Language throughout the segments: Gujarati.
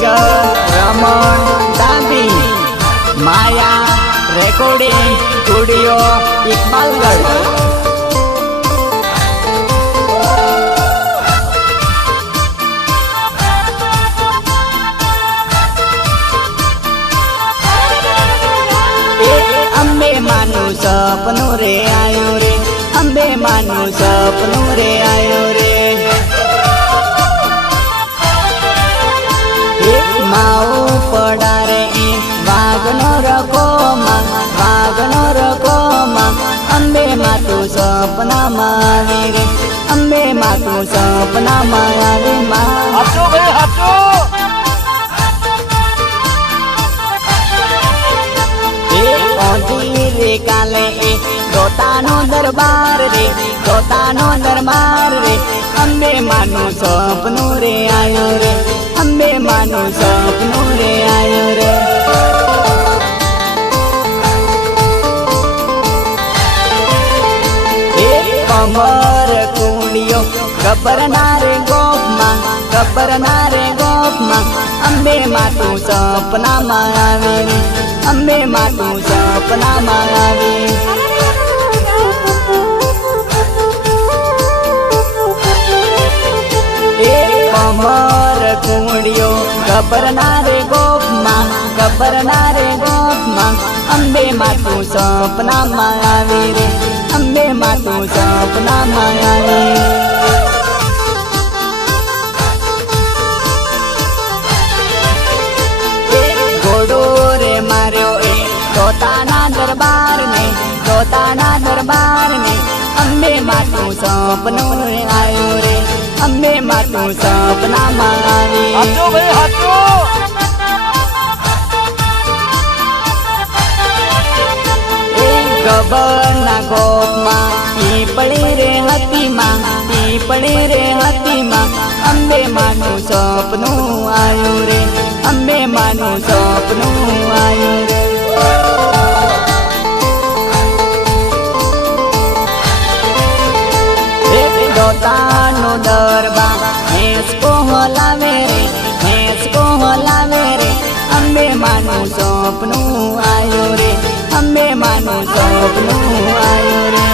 સિંગર રમણ ડાબી, માયા રેકોર્ડિંગ સ્ટુડિયો ઇકબાલગઢ। અંબે માનું સપનું રે આયો રે, અંબે માનું સપનું રે આયો રે। માઓ પડા રે વાઘનો રકોમાં, વાઘનો રકોમાં, અંબે માતું સપનામાં આવે રે, અંબે માતું સપનામાં આવે માં। હાચો ભાઈ હાચો। રે કાલે દોતાનો દરબાર રે, દોતાનો દરબાર રે, અંબે માનું સપનું રે આયો રે, અંબે માનું સપનું રે આયો રે। કમર કુંડિયો ગબ્બર ના રે ગોપમાં, ગબ્બર ના રે ગોપમાં, અંબે માતું સપનામાં આવે રે, અંબે માતું સપનામાં આવે। કમર કુંડિયો ગબ્બર ના રે ગોપમાં, ગબ્બર ના રે ગોપમાં, અંબે માતું સપનામાં આવે રે, અંબે માતું સપનામાં આવે। ઘોડો રે માર્યો દોતાના દરબાર ને, દોતાના દરબાર ને, અંબે માતું સપનું રે આયો રે, અંબે માતું સપનામાં આવે। હાચો ભાઈ હાચો। ગબ્બરના ગોપમાં પીપળી રે હતીમાં, પીપળી રે હતીમાં, અંબે માનું સપનું આયો રે, અંબે માનું સપનું આયો રે। દોતાનો દરબાર ભેંસ કો હલાવે રે, ભેંસ કો હલાવે રે, અંબે માનું સપનું આયો રે, અંબે માનું સપનું આયો રે।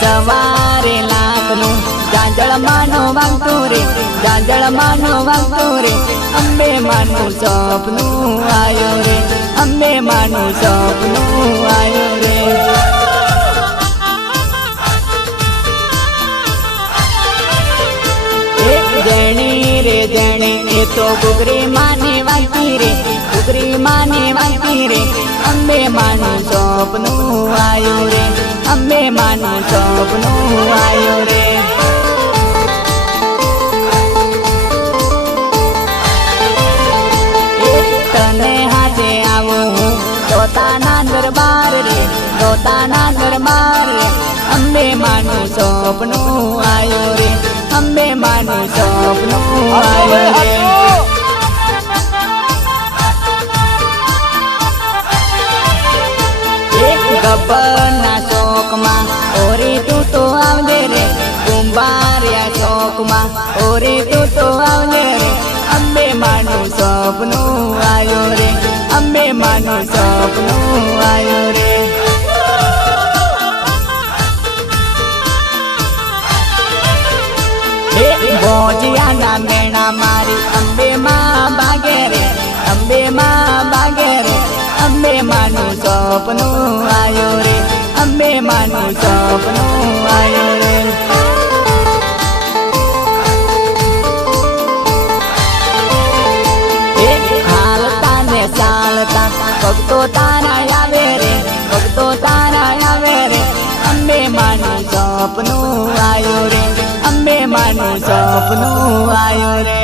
સવારે લાખનું ગાંજળ માનો વાગતું રે, ગાંજળ માનો વાગતું રે, અંબે માનું સપનું આયો રે, અંબે માનું સપનું આયો રે। જેણી રે જેણી એ તો ગુગરી માની વાગતી રે, ગુગરી માની વાગતી રે, અંબે માનું સપનું આયો રે, અંબે માનું સપનું આયો રે। તને હાથે આવું હું દોતાના દરબાર રે, દોતાના દરબાર રે, અંબે માનું સપનું આયો રે, અંબે માનું સપનું આયો રે। ગબ્બરના શોકમાં ઓરી તું તો આવજે રે, કુંભારિયા શોકમાં ઓરી તું તો આવજે રે, અંબે માનું સપનું આયો રે, અંબે માનું સપનું આયો રે। ભોજિયાના મેણા મારી અંબે માં બાગે રે, અંબે માં બાગે રે, અંબે માનું સપનું આયો રે, અંબે માનું સપનું આયો રે। હાલતા ને ચાલતા ભક્તો તારા આવે રે, ભક્તો તારા આવે રે, અંબે માનું સપનું આયો રે, અંબે માનું સપનું આયો રે।